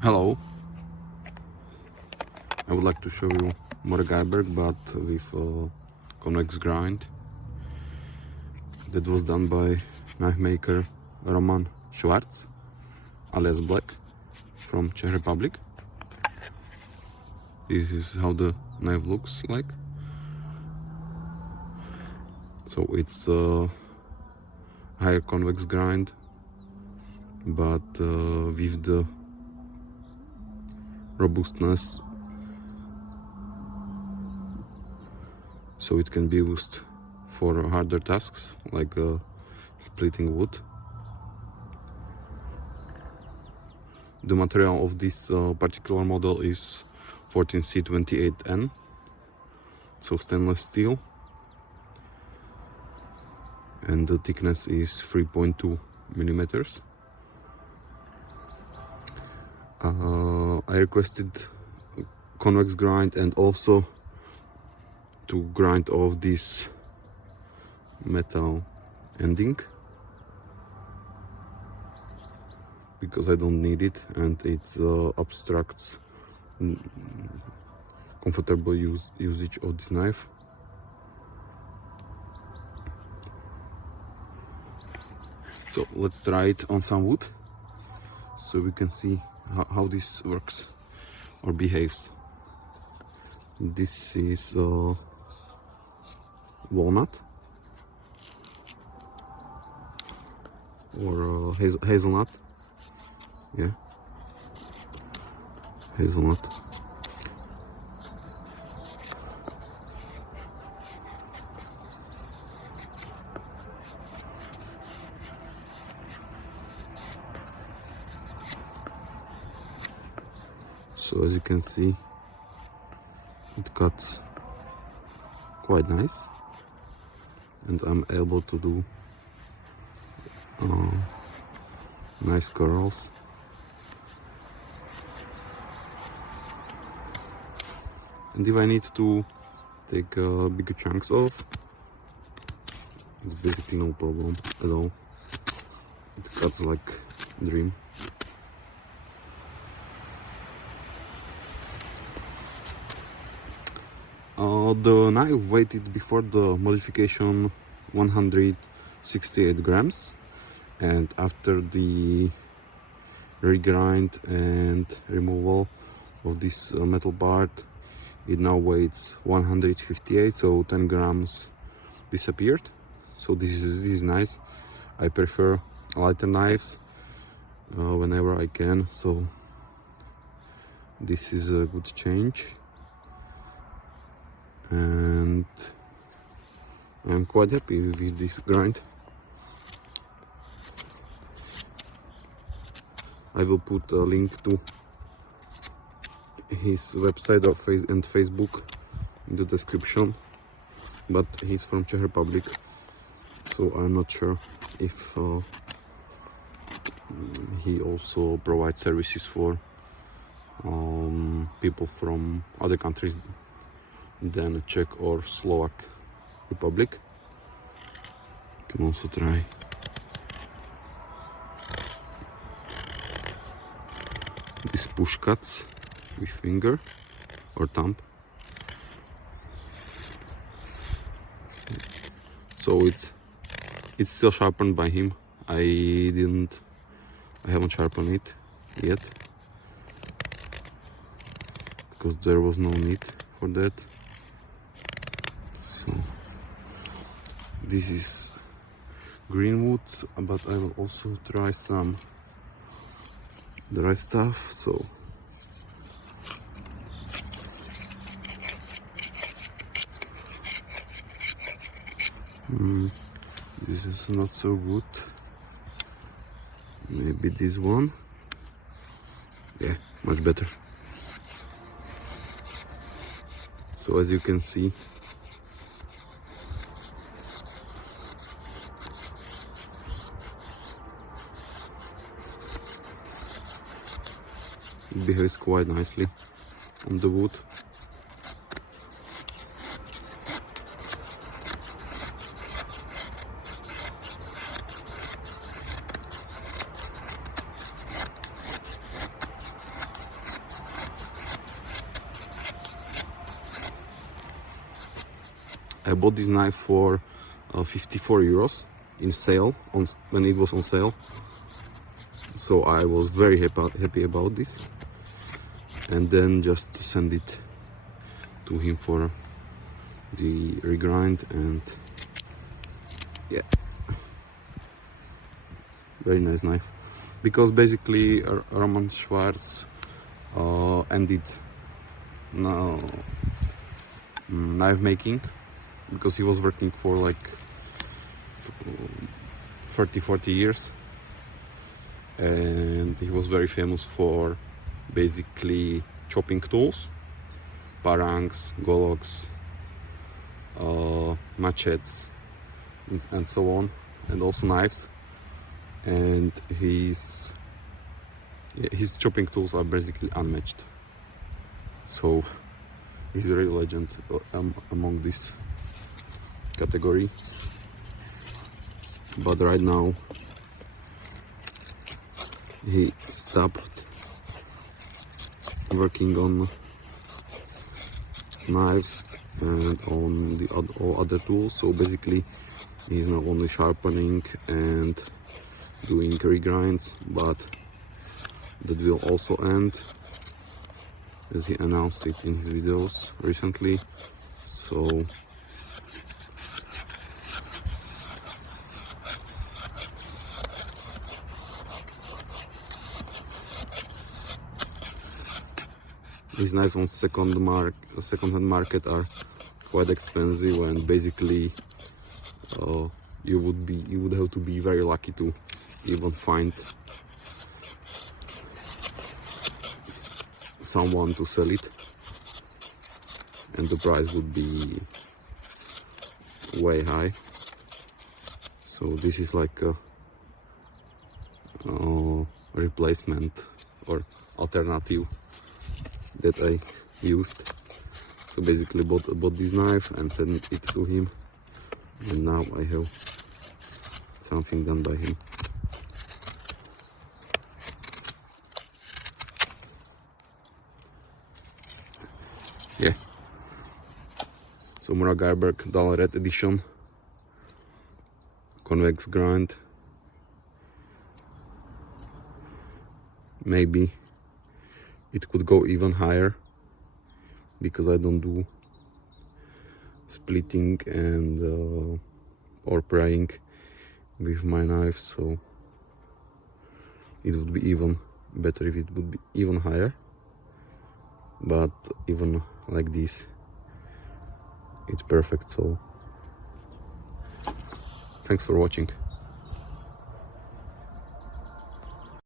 Hello, I would like to show you Mora Garberg, but with a convex grind that was done by knife maker Švarc, alias Black, from Czech Republic. This is how the knife looks like. So it's a higher convex grind, but with the robustness, so it can be used for harder tasks like splitting wood. The material of this particular model is 14C28N, so stainless steel, and the thickness is 3.2 millimeters. I requested convex grind and also to grind off this metal ending, because I don't need it and it obstructs comfortable usage of this knife. So let's try it on some wood so we can see how this works or behaves. This is walnut or hazelnut. Yeah, hazelnut. So as you can see, it cuts quite nice, and I'm able to do nice curls. And if I need to take bigger chunks off, it's basically no problem at all. It cuts like a dream. The knife weighed before the modification 168 grams, and after the regrind and removal of this metal part, it now weighs 158, so 10 grams disappeared. So this is nice. I prefer lighter knives whenever I can, so this is a good change, and I'm quite happy with this grind. I will put a link to his website and Facebook in the description, but he's from Czech Republic, so I'm not sure if he also provides services for people from other countries than Czech or Slovak Republic. You can also try these push cuts with finger or thumb. So it's still sharpened by him. I haven't sharpened it yet because there was no need for that. So this is green wood, but I will also try some dry stuff. So this is not so good. Maybe this one. Yeah, much better. So as you can see, it behaves quite nicely on the wood. I bought this knife for 54 euros in sale, when it was on sale. So I was very happy about this, and then just send it to him for the regrind. And yeah, very nice knife, because basically Roman Švarc ended now knife making, because he was working for like 30-40 years, and he was very famous for basically chopping tools, parangs, goloks, machetes, and so on, and also knives. And his chopping tools are basically unmatched, so he's a real legend among this category. But right now he stopped working on knives and on the all other tools, so basically he's now only sharpening and doing regrinds, but that will also end, as he announced it in his videos recently. So these knives on second-hand market are quite expensive, and basically you would have to be very lucky to even find someone to sell it, and the price would be way high. So this is like a replacement or alternative that I used. So basically bought this knife and sent it to him, and now I have something done by him. Yeah. So Mora Garberg Dala Red Edition, Convex grind. Maybe it could go even higher, because I don't do splitting and or prying with my knife, so it would be even better if it would be even higher. But even like this, it's perfect. So thanks for watching.